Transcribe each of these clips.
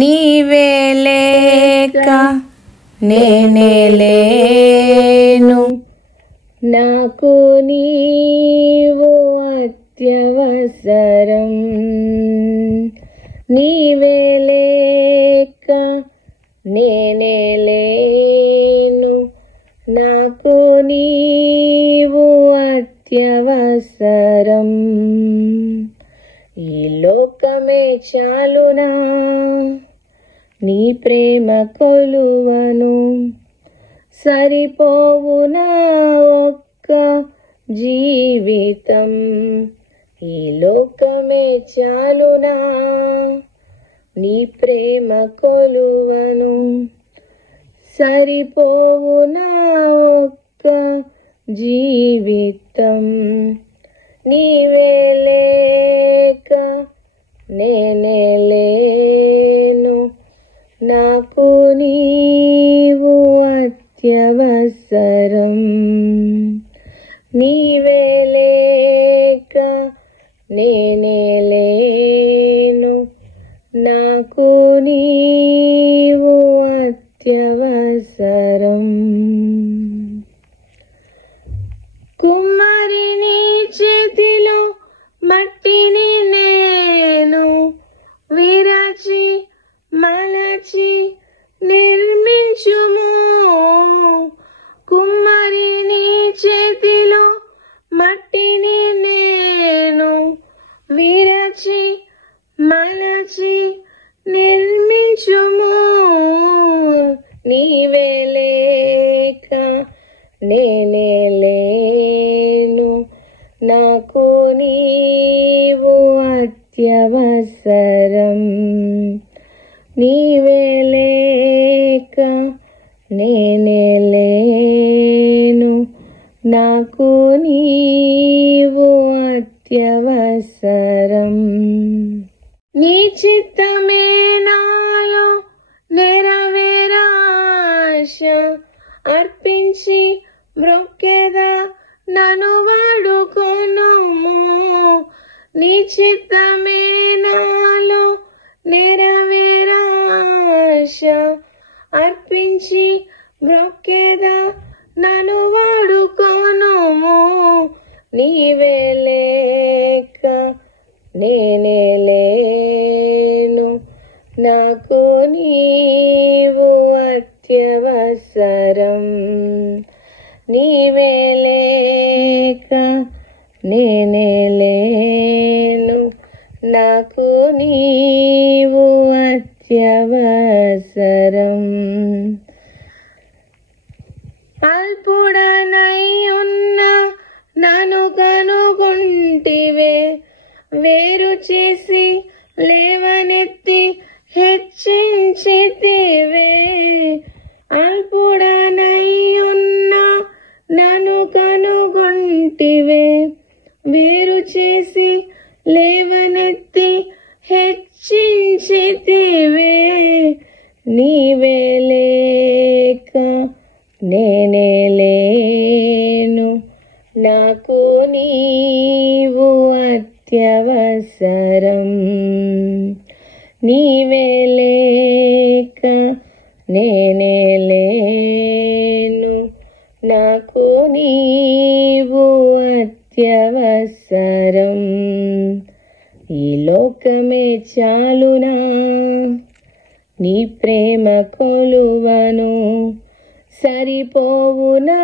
నీవే లేక నేనే లేను, నాకు నీవు అత్యవసరం. నీవే లేక నేనే లేను, నాకు నీవు అత్యవసరం. ఈ లోకమే చాలునా నీ ప్రేమ కొలువను, సరిపోవునా ఒక్క జీవితం. ఈ లోకమే చాలునా నీ ప్రేమ కొలువను, సరిపోవునా ఒక్క జీవితం. నీవే లేక నేనే లేను, నాకు నీవు అత్యవసరం. నీవే లేక నేనే లేను, నాకు నీవు అత్యవసరం. కుమ్మరిని చేతిలో మట్టిని నేను విరచి మలచి నిర్మించుము. కుమ్మరిని చేతిలో మట్టిని నేను విరచి మలచి నిర్మించుము. నీవే లేక నేనే లేను, నాకు నీవు అత్యవసరం. నీవే లేక నేనే లేను, నాకు నీవు అత్యవసరం. నీ చిత్తమే నాలో నెరవేరాశ అర్పించి మ్రొక్కెదా నన్ను వాడుకొనుము. నీ చిత్తమే నాలో నెరవేరాశ అర్పించి మ్రొక్కెదా నన్ను వాడుకొనుము. నీవే లేక నేనే లేను, నాకు నీవు అత్యవసరం. నీవే లేక నేనే లేను, నాకు నీవు అత్యవసరం. అల్పుడనై ఉన్న నన్ను కనుగొంటివే, వేరు చేసి లేవనెత్తి హెచ్చించితివే. అల్పుడనై ఉన్న నన్ను కనుగొంటివే, వేరు చేసి లేవనెత్తి హెచ్చించితివే. నీవే లేక నేనే లేను, నాకు నీవు అత్యవసరం. నీవే లేక నేనే లేను, నాకు నీవు అత్యవసరం. ఈ లోకమే చాలునా నీ ప్రేమ కొలువను, సరిపోవునా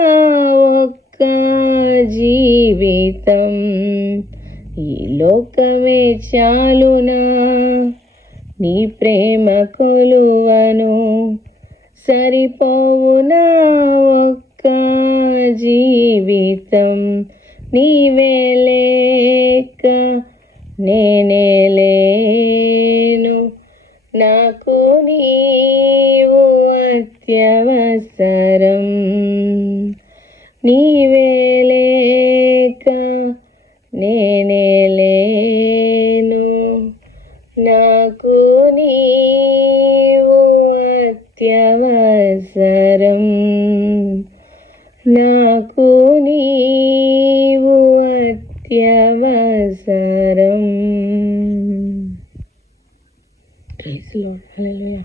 ఒక్క జీవితం. ఈ లోకమే చాలునా నీ ప్రేమ కొలువను, సరిపోవునా ఒక్క జీవితం. నీవే లేక నేనే లేను, నాకు నీవు అత్యవసరం. నీవే లేక నేనే లేను, నాకు నీవు అత్యవసరం. నాకు నీవు అత్యవసరం. Praise lord. హల్లెలూయా.